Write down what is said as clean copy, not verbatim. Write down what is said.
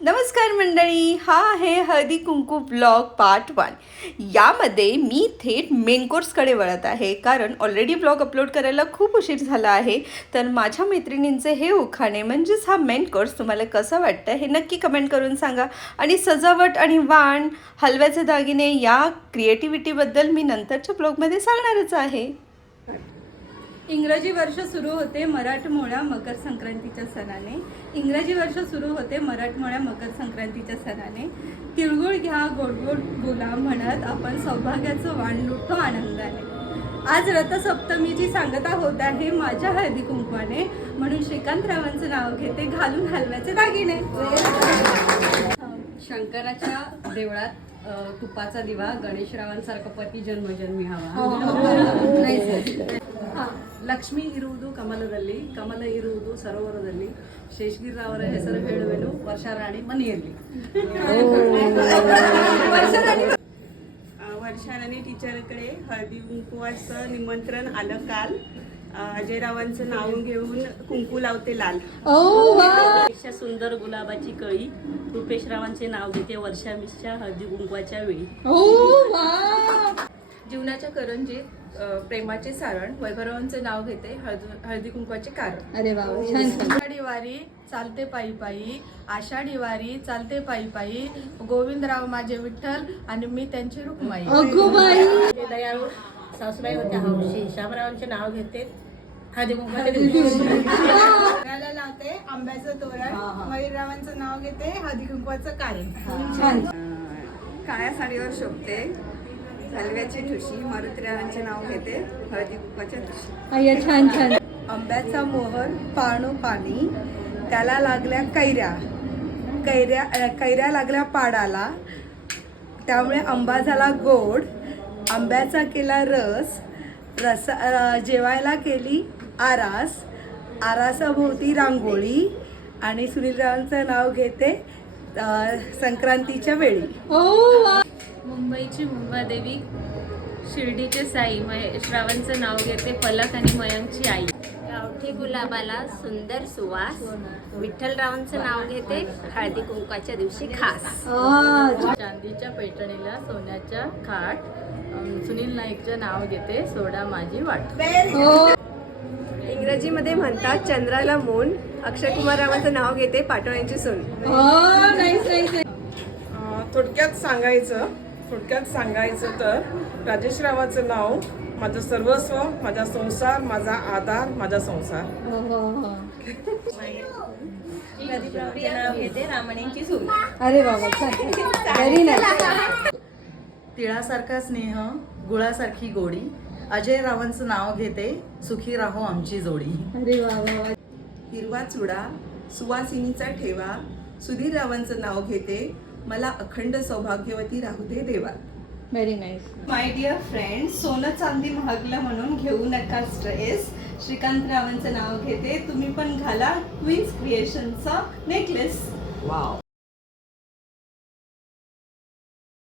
नमस्कार मंडळी, हा आहे हळदी कुंकू ब्लॉग पार्ट 1. यामध्ये मी थेट मेन कोर्सकडे वळत आहे, कारण ऑलरेडी ब्लॉग अपलोड करायला खूप उशीर झाला आहे. तर माझ्या मैत्रिणींचे हे उखाणे म्हणजेच हा मेन कोर्स तुम्हाला कसं वाटतं हे नक्की कमेंट करून सांगा. आणि सजावट आणि वाण, हलव्याचे दागिने या क्रिएटिव्हिटीबद्दल मी नंतरच्या ब्लॉगमध्ये सांगणारच आहे. इंग्रजी वर्ष सुरू होते मराठमोळ्या मकर संक्रांतीच्या सणाने. इंग्रजी वर्ष सुरू होते मराठमोळ्या मकर संक्रांतीच्या सणाने. तिळगुळ घ्या गोडगोड बोला म्हणत आपण सौभाग्याचं वाण लुटतो आनंदाने. आज रथसप्तमीची सांगता होत आहे माझ्या हळदी कुंकवाने, म्हणून श्रीकांतरावांचं नाव घेते घालून हलव्याचे दागिने. शंकराच्या देवळात तुपाचा दिवा, गणेशरावांसारखा पती जन्मजन्मी हवा. ಲಕ್ಷ್ಮಿ ಇರುವುದು ಕಮಲದಲ್ಲಿ, ಕಮಲ ಇರುವುದು ಸರೋವರದಲ್ಲಿ, ಶೇಷಗಿರಿರಾವರ ಹೆಸರು ಹೇಳುವೆನು ವರ್ಷಾರಾಣಿ ಮನೆಯಲ್ಲಿ. वर्षाराणी टीचरकडे हळदी कुंकवाचं निमंत्रण आलं काल. अजयरावांचं नाव घेऊन कुंकू लावते लाल. पेक्षा सुंदर गुलाबाची कळी, रुपेशरावांचे नाव घेते वर्षामिसच्या हळदी कुंकवाच्या वेळी. जीवनाच्या करंजीत प्रेमाचे सारण, वैभवरावांचे नाव घेते हळदी कुंकवाचे कारण. अरे वा, आषाढी वारी चालते पायी पायी, आषाढी वारी चालते पायी पायी, गोविंदराव माझे विठ्ठल आणि मी त्यांची रुक्माई. दयाळू सासूबाई होत्या हौशी, शामरावांचे नाव घेते हळदी कुंकवाच्या दिवशी. घराला लावते आंब्याचं तोरण, मयूररावांचं नाव घेते हळदी कुंकवाचं कारण. काळ्या साडीवर शोभते हलव्याची ठुशी, मारुतीरावांचे नाव घेते हळदी कुंकवाच्या दिवशी. छान छान. आंब्याचा मोहर पाणू पाणी, त्याला लागल्या कैऱ्या, कैऱ्या लागल्या पाडाला, त्यामुळे आंबा झाला गोड. आंब्याचा केला रस, जेवायला केली आरास, आरासाभोवती रांगोळी, आणि सुनीलरावांचं नाव घेते संक्रांतीच्या वेळी. मुंबईची मुंबादेवी, शिर्डीचे साई, महेशरावांचं नाव घेते पलक आणि मयंकची आई. गावठी गुलाबाला सुंदर सुवास, विठ्ठलरावांचं नाव घेते हळदी कुंकवाच्या दिवशी खास. चांदीच्या पैठणीला सोन्याच्या खाट, सुनील नाईकचं नाव घेते सोडा माझी वाट. इंग्रजीमध्ये म्हणतात चंद्राला मून, अक्षय कुमाररावांचं नाव घेते पाटोळ्यांची सून. थोडक्यात सांगायचं तर राजेशरावाचं नाव माझं सर्वस्व, माझा संसार, माझा आधार, माझा संसार. नाव घेते रामणींची सून. अरे बाबा, व्हेरी नाईस. तिळासारखा स्नेह, गुळासारखी गोडी, अजय रावांचं नाव घेते सुखी राहो आमची जोडी. अरे बाबा. हिरवा चुडा, सुवासिनीचा ठेवा, सुधीररावांचं नाव घेते मला अखंड सौभाग्यवती राहू दे देवा. Very nice. My dear friend, सोनं चांदी महागलं म्हणून घेऊ नका स्ट्रेस. श्रीकांतरावांचं नाव घेते तुम्ही पण घाला क्वीन्स क्रिएशनचा नेकलेस.